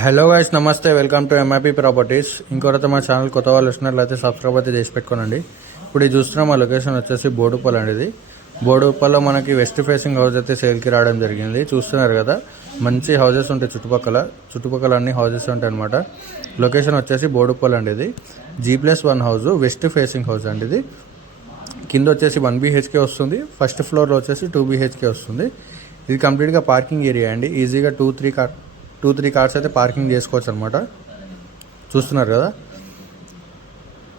Hello guys, నమస్తే. Welcome to MIP properties. ఇంకొకరితో మా ఛానల్ కొత్త వాళ్ళు వచ్చినట్లయితే సబ్స్క్రైబ్ అయితే చేసి పెట్టుకోనండి. ఇప్పుడు ఇది చూస్తున్న మా లొకేషన్ వచ్చేసి బోడుప్పల్ అండి. ఇది బోడుప్పల్లో మనకి వెస్ట్ ఫేసింగ్ హౌస్ అయితే సేల్కి రావడం జరిగింది. చూస్తున్నారు కదా, మంచి హౌసెస్ ఉంటాయి చుట్టుపక్కల అన్ని హౌసెస్ ఉంటాయి అనమాట. లొకేషన్ వచ్చేసి బోడుప్పల్ అండి. ఇది G+1 house, west facing house అండి. ఇది కింద వచ్చేసి 1 BHK వస్తుంది. ఫస్ట్ ఫ్లోర్లో వచ్చేసి 2 BHK వస్తుంది. ఇది కంప్లీట్గా పార్కింగ్ ఏరియా అండి. ఈజీగా 2-3 కార్స్ అయితే పార్కింగ్ చేసుకోవచ్చు అనమాట. చూస్తున్నారు కదా,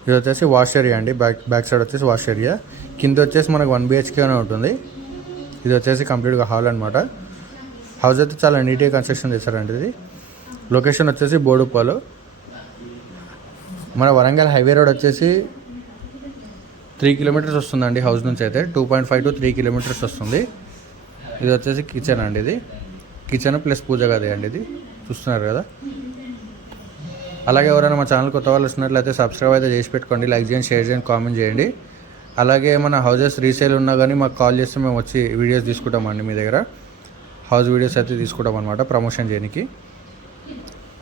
ఇది వచ్చేసి వాష్ ఏరియా అండి. బ్యాక్ సైడ్ వచ్చేసి వాష్ ఏరియా. కింద వచ్చేసి మనకు 1 BHK ఉంటుంది. ఇది వచ్చేసి కంప్లీట్గా హాల్ అనమాట. హౌస్ అయితే చాలా నీట్గా కన్స్ట్రక్షన్ చేశారండి. ఇది లొకేషన్ వచ్చేసి బోడుప్పల్. మన వరంగల్ హైవే రోడ్ వచ్చేసి 3 కిలోమీటర్స్ వస్తుందండి హౌస్ నుంచి. అయితే 2.5 to 3 కిలోమీటర్స్ వస్తుంది. ఇది వచ్చేసి కిచెన్ అండి. ఇది కిచెన్ ప్లస్ పూజ గది అండి. ఇది చూస్తున్నారు కదా. అలాగే ఎవరైనా మా ఛానల్ కొత్త వాళ్ళు వస్తున్నట్లయితే సబ్స్క్రైబ్ అయితే చేసి పెట్టుకోండి. లైక్ చేయండి, షేర్ చేయండి, కామెంట్ చేయండి. అలాగే మన హౌసెస్ రీసేల్ ఉన్నా కానీ మాకు కాల్ చేస్తే మేము వచ్చి వీడియోస్ తీసుకుంటామండి. మీ దగ్గర హౌస్ వీడియోస్ అయితే తీసుకుంటాం అనమాట ప్రమోషన్ చేయడానికి.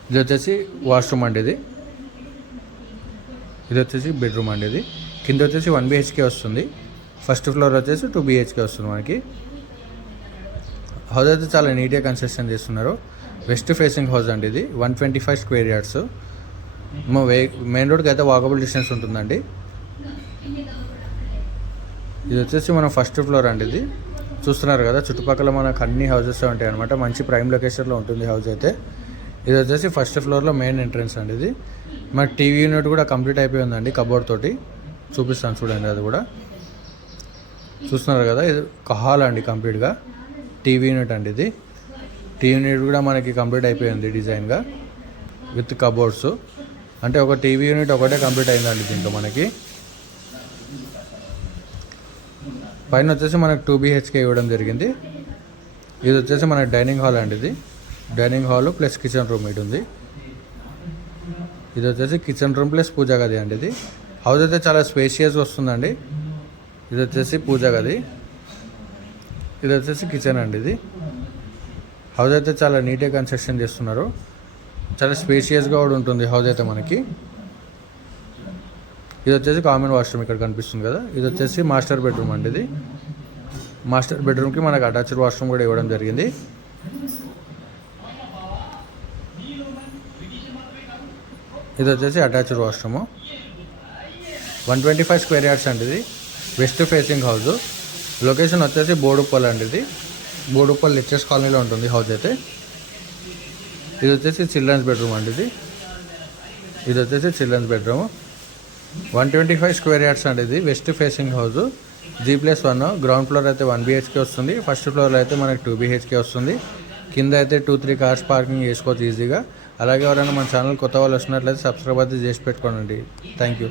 ఇది వచ్చేసి వాష్రూమ్ అండి. ఇది వచ్చేసి బెడ్రూమ్ అండి. ఇది కింద వచ్చేసి 1 BHK వస్తుంది. ఫస్ట్ ఫ్లోర్ వచ్చేసి 2 BHK వస్తుంది మనకి. హౌస్ అయితే చాలా నీట్గా కన్స్ట్రక్షన్ చేస్తున్నారు. వెస్ట్ ఫేసింగ్ హౌస్ అండి. ఇది 125 స్క్వేర్ యార్డ్స్. మెయిన్ రోడ్కి అయితే వాకబుల్ డిస్టెన్స్ ఉంటుందండి. ఇది వచ్చేసి మన ఫస్ట్ ఫ్లోర్ అండి. ఇది చూస్తున్నారు కదా, చుట్టుపక్కల మనకు అన్ని హౌసెస్ ఉంటాయి అనమాట. మంచి ప్రైమ్ లొకేషన్లో ఉంటుంది హౌస్ అయితే. ఇది వచ్చేసి ఫస్ట్ ఫ్లోర్లో మెయిన్ ఎంట్రన్స్ అండి. ఇది మన టీవీ యూనిట్ కూడా కంప్లీట్ అయిపోయిందండి, కబోర్డ్ తోటి. చూపిస్తాను చూడండి. అది కూడా చూస్తున్నారు కదా, ఇది హాల్ అండి. కంప్లీట్గా టీవీ యూనిట్ అండి. ఇది టీవీ యూనిట్ కూడా మనకి కంప్లీట్ అయిపోయింది డిజైన్గా విత్ కబోర్డ్స్. అంటే ఒక టీవీ యూనిట్ ఒకటే కంప్లీట్ అయిందండి దీంట్లో మనకి. పైన వచ్చేసి మనకు 2 BHK ఇవ్వడం జరిగింది. ఇది వచ్చేసి మన డైనింగ్ హాల్ అండి. ఇది dining hall plus kitchen room ఇటు ఉంది. ఇది వచ్చేసి కిచెన్ రూమ్ ప్లస్ పూజా గది అండి. ఇది హౌస్ అయితే చాలా స్పేషియస్గా వస్తుందండి. ఇది వచ్చేసి పూజా గది, ఇది వచ్చేసి కిచెన్ అండి. ఇది హౌస్ అయితే చాలా నీట్గా కన్స్ట్రక్షన్ చేస్తున్నారు. చాలా స్పేషియస్గా కూడా ఉంటుంది హౌస్ అయితే మనకి. ఇది వచ్చేసి కామన్ వాష్రూమ్ ఇక్కడ కనిపిస్తుంది కదా. ఇది వచ్చేసి మాస్టర్ బెడ్రూమ్ అండి. ఇది మాస్టర్ బెడ్రూమ్కి మనకు అటాచ్డ్ వాష్రూమ్ కూడా ఇవ్వడం జరిగింది. ఇది వచ్చేసి అటాచ్డ్ వాష్రూమ్. 125 స్క్వేర్ యార్డ్స్ అండి. ఇది వెస్ట్ ఫేసింగ్ హౌస్. లొకేషన్ వచ్చేసి బోడుప్పల్ అండి. ఇది బోడుప్పల్ లెక్చర్స్ కాలనీలో ఉంటుంది హౌస్ అయితే. ఇది వచ్చేసి చిల్డ్రన్స్ బెడ్రూమ్ అండి. ఇది వచ్చేసి చిల్డ్రన్స్ బెడ్రూమ్. 125 స్క్వేర్ యార్డ్స్ అండి. ఇది west facing house. G+1. Ground floor అయితే 1 BHK వస్తుంది. ఫస్ట్ ఫ్లోర్లో అయితే మనకి 2 BHK వస్తుంది. కింద అయితే 2-3 కార్స్ పార్కింగ్ చేసుకోవచ్చు ఈజీగా. అలాగే ఎవరైనా మన ఛానల్ కొత్త వాళ్ళు వస్తున్నట్లయితే సబ్స్క్రైబ్ అయితే చేసి పెట్టుకోండి. Thank you.